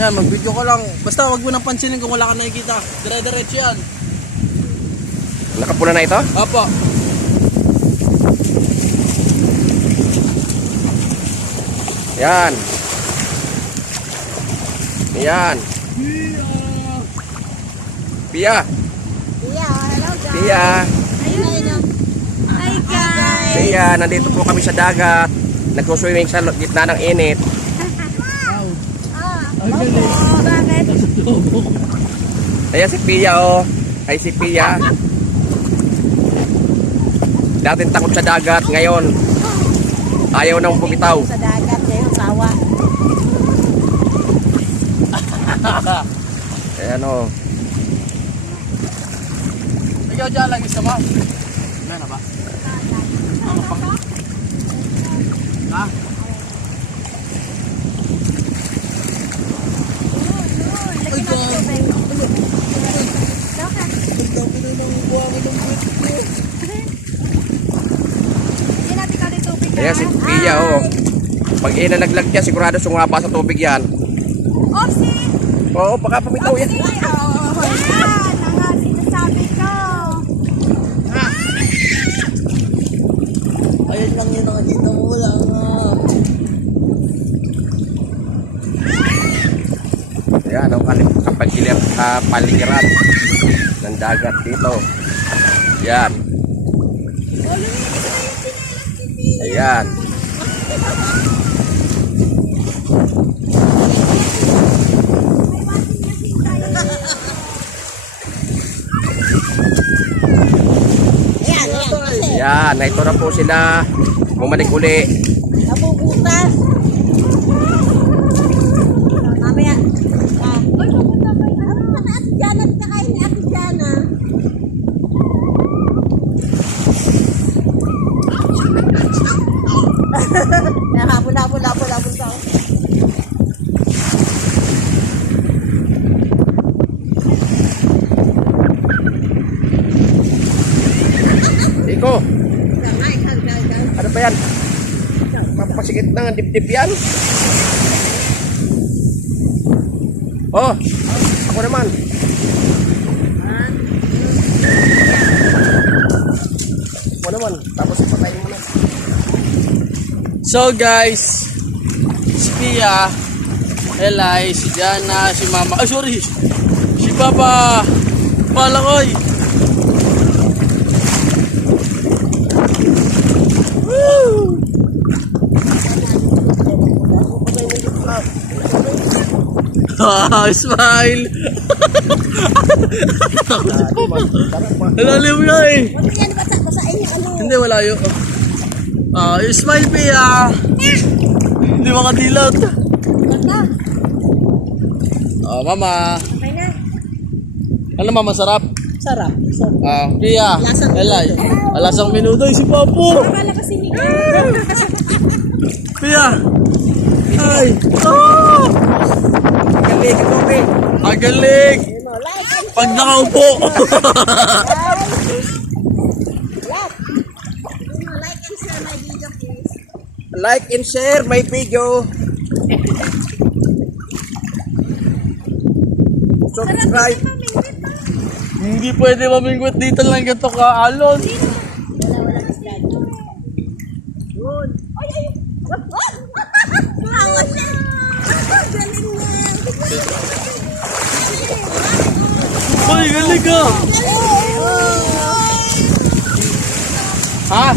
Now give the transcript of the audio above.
Yan, mag-video ko lang. Basta wag mo nang pansinin kung wala ka nakikita. Dire-diretso yan. Nakapula na ito? Apo. Yan. Yan. Pia. Pia, hello guys. Pia. Hi guys. Pia, nandito po kami sa dagat. Nagsuswimming sa gitna ng init. Bakit? Ayan si Pia oh. Ay si Pia. Dati takot sa dagat, ngayon ayaw nang bumitaw. Sa dagat, ngayon sawa. Ayan oh. Ikaw dyan lang isa mo. Meron ba? Ano pang? Ha? Ay, grabe. Ayan si Pia oh. Pag inalaglag niya, sigurado sumaba sa tubig yan. Osi! Oo, baka pumitaw yan. Yan! Ang nga sinasabi ko. Ayun lang yun nakikita mo. Wala nga. Ayan ang paligiran ng dagat dito. Yan. Ayan. Yan, ito na po sila. Bumalik uli. Nabubutas. Mamaya. Uy, pupunta ba yun? Ano na Ate Jana? Kakain ni Ate Jana. Habol sa ako. Iko. Ano ba yan? Papasikit ng dibdib yan. Oh, ako naman. Ako naman. Tapos patayin mo na. So guys, si Pia, Elay, si Jana, si Mama, ay sorry, si Papa, Palakoy. Woo! Smile! Takot si Papa. Alalim na eh. Yan, basahin yung ano. Hindi, wala yun. Smile Pia. Hindi makadilot. Ganda. Mama. Okay na. Ano mama, sarap? Sarap. Pia. Lasang Elay. Lasang minudoy si Papo. Akala kasi ni Pia. Ay. Oh! Galing ito, eh. Agaling. Pag nakaupo. Like and share my video, please. Like and share my video. Subscribe. Hindi pwede mamingwit dito lang ganito ka-alon. Wala isla. Yun. Ay. Angas siya. Galing niya. Ay, galing ka. Ha?